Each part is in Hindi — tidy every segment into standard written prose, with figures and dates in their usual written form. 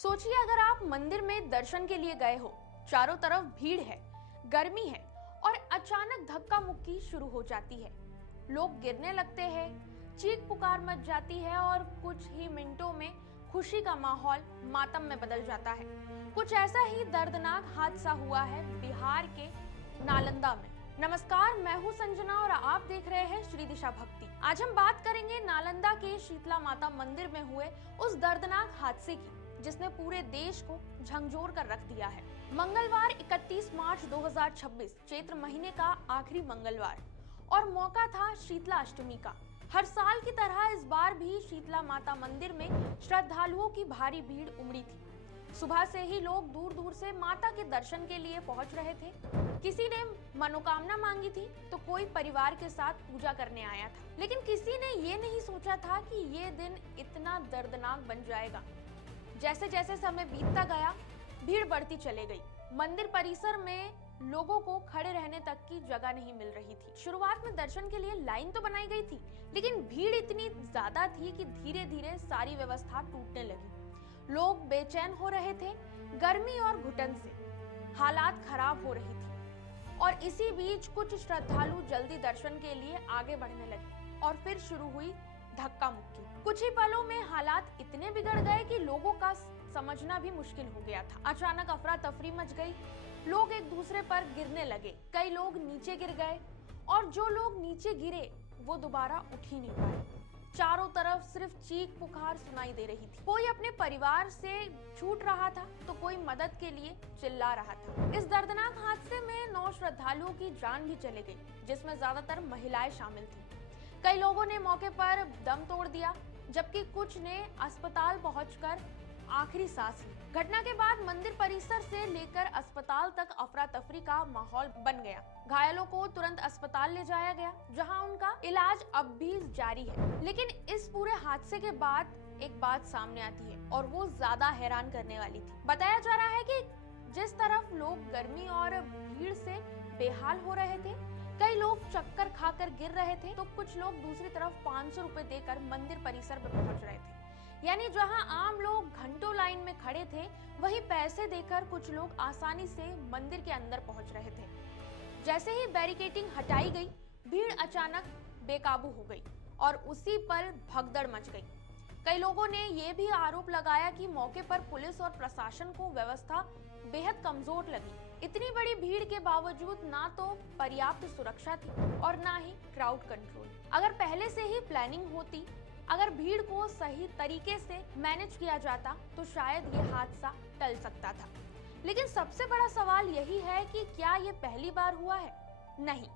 सोचिए अगर आप मंदिर में दर्शन के लिए गए हो, चारों तरफ भीड़ है, गर्मी है और अचानक धक्का मुक्की शुरू हो जाती है। लोग गिरने लगते हैं, चीख पुकार मच जाती है और कुछ ही मिनटों में खुशी का माहौल मातम में बदल जाता है। कुछ ऐसा ही दर्दनाक हादसा हुआ है बिहार के नालंदा में। नमस्कार, मैं हूँ संजना और आप देख रहे हैं श्री दिशा भक्ति। आज हम बात करेंगे नालंदा के शीतला माता मंदिर में हुए उस दर्दनाक हादसे की जिसने पूरे देश को झंझोर कर रख दिया है। मंगलवार 31 मार्च 2026 चैत्र महीने का आखिरी मंगलवार और मौका था शीतला अष्टमी का। हर साल की तरह इस बार भी शीतला माता मंदिर में श्रद्धालुओं की भारी भीड़ उमड़ी थी। सुबह से ही लोग दूर दूर से माता के दर्शन के लिए पहुंच रहे थे। किसी ने मनोकामना मांगी थी तो कोई परिवार के साथ पूजा करने आया था, लेकिन किसी ने ये नहीं सोचा था कि ये दिन इतना दर्दनाक बन जाएगा। जैसे जैसे समय बीतता गया, भीड़ बढ़ती चली गई। मंदिर परिसर में लोगों को खड़े रहने तक की जगह नहीं मिल रही थी। शुरुआत में दर्शन के लिए लाइन तो बनाई गई थी, लेकिन भीड़ इतनी ज्यादा थी कि धीरे धीरे सारी व्यवस्था टूटने लगी। लोग बेचैन हो रहे थे, गर्मी और घुटन से हालात खराब हो रही थी और इसी बीच कुछ श्रद्धालु जल्दी दर्शन के लिए आगे बढ़ने लगे और फिर शुरू हुई धक्का मुक्की। कुछ ही पलों में हालात इतने बिगड़ गए कि लोगों का समझना भी मुश्किल हो गया था। अचानक अफरा तफरी मच गई, लोग एक दूसरे पर गिरने लगे, कई लोग नीचे गिर गए और जो लोग नीचे गिरे वो दोबारा उठ ही नहीं पाए। चारों तरफ सिर्फ चीख पुकार सुनाई दे रही थी। कोई अपने परिवार से छूट रहा था तो कोई मदद के लिए चिल्ला रहा था। इस दर्दनाक हादसे में 9 श्रद्धालुओं की जान भी चली गई, जिसमें ज्यादातर महिलाएं शामिल थी। कई लोगों ने मौके पर दम तोड़ दिया, जबकि कुछ ने अस्पताल पहुंचकर आखिरी सांस ली। घटना के बाद मंदिर परिसर से लेकर अस्पताल तक अफरा तफरी का माहौल बन गया। घायलों को तुरंत अस्पताल ले जाया गया, जहां उनका इलाज अब भी जारी है। लेकिन इस पूरे हादसे के बाद एक बात सामने आती है और वो ज्यादा हैरान करने वाली थी। बताया जा रहा है कि जिस तरफ लोग गर्मी और भीड़ से बेहाल हो रहे थे, कई लोग चक्कर खाकर गिर रहे थे, तो कुछ लोग दूसरी तरफ 500 रुपए देकर मंदिर परिसर में पहुंच रहे थे। यानी जहां आम लोग घंटों लाइन में खड़े थे, वहीं पैसे देकर कुछ लोग आसानी से मंदिर के अंदर पहुंच रहे थे। जैसे ही बैरिकेडिंग हटाई गई, भीड़ अचानक बेकाबू हो गई और उसी पर भगदड़ मच गई। कई लोगों ने ये भी आरोप लगाया कि मौके पर पुलिस और प्रशासन को व्यवस्था बेहद कमजोर लगी। इतनी बड़ी भीड़ के बावजूद ना तो पर्याप्त सुरक्षा थी और ना ही क्राउड कंट्रोल। अगर पहले से ही प्लानिंग होती, अगर भीड़ को सही तरीके से मैनेज किया जाता तो शायद ये हादसा टल सकता था। लेकिन सबसे बड़ा सवाल यही है कि क्या ये पहली बार हुआ है? नहीं,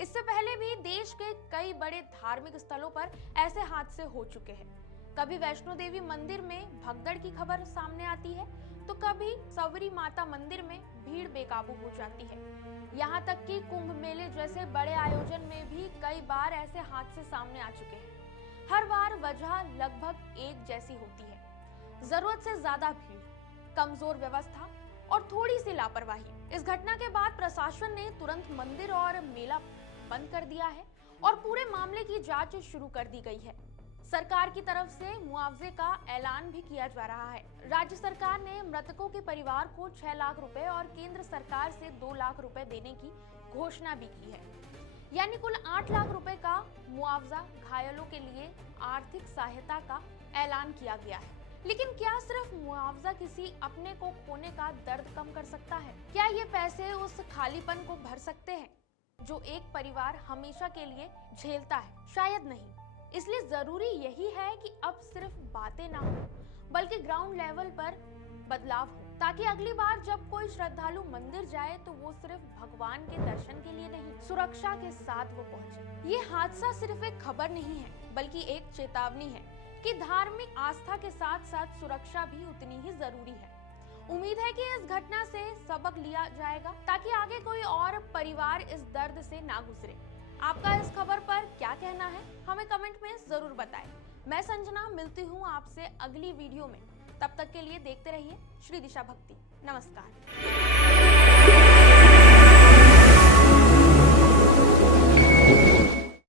इससे पहले भी देश के कई बड़े धार्मिक स्थलों पर ऐसे हादसे हो चुके हैं। कभी वैष्णो देवी मंदिर में भगदड़ की खबर सामने आती है तो कभी सबरी माता मंदिर में भीड़ बेकाबू हो जाती है। यहाँ तक कि कुंभ मेले जैसे बड़े आयोजन में भी कई बार ऐसे हादसे सामने आ चुके हैं। हर बार वजह लगभग एक जैसी होती है, जरूरत से ज्यादा भीड़, कमजोर व्यवस्था और थोड़ी सी लापरवाही। इस घटना के बाद प्रशासन ने तुरंत मंदिर और मेला बंद कर दिया है और पूरे मामले की जांच शुरू कर दी गई है। सरकार की तरफ से मुआवजे का ऐलान भी किया जा रहा है। राज्य सरकार ने मृतकों के परिवार को 6 लाख रुपए और केंद्र सरकार से 2 लाख रुपए देने की घोषणा भी की है। यानी कुल 8 लाख रुपए का मुआवजा घायलों के लिए आर्थिक सहायता का ऐलान किया गया है। लेकिन क्या सिर्फ मुआवजा किसी अपने को खोने का दर्द कम कर सकता है? क्या ये पैसे उस खालीपन को भर सकते हैं जो एक परिवार हमेशा के लिए झेलता है? शायद नहीं। इसलिए जरूरी यही है कि अब सिर्फ बातें ना हो, बल्कि ग्राउंड लेवल पर बदलाव हो, ताकि अगली बार जब कोई श्रद्धालु मंदिर जाए तो वो सिर्फ भगवान के दर्शन के लिए नहीं, सुरक्षा के साथ वो पहुंचे। ये हादसा सिर्फ एक खबर नहीं है, बल्कि एक चेतावनी है कि धार्मिक आस्था के साथ साथ सुरक्षा भी उतनी ही जरूरी है। उम्मीद है कि इस घटना से सबक लिया जाएगा ताकि आगे कोई और परिवार इस दर्द से ना गुजरे। आपका इस खबर पर क्या कहना है, हमें कमेंट में जरूर बताएं। मैं संजना मिलती हूँ आपसे अगली वीडियो में। तब तक के लिए देखते रहिए श्री दिशा भक्ति। नमस्कार।